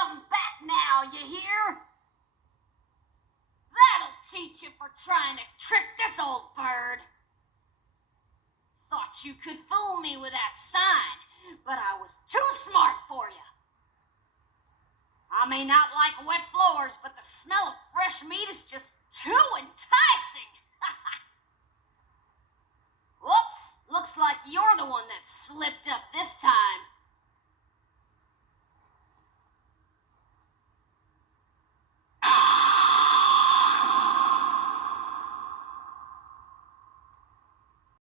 come back now, you hear? That'll teach you for trying to trick this old bird. Thought you could fool me with that sign, but I was too smart for you. I may not like wet floors, but the smell of fresh meat is just too enticing. Whoops, looks like you're the one that slipped up this time.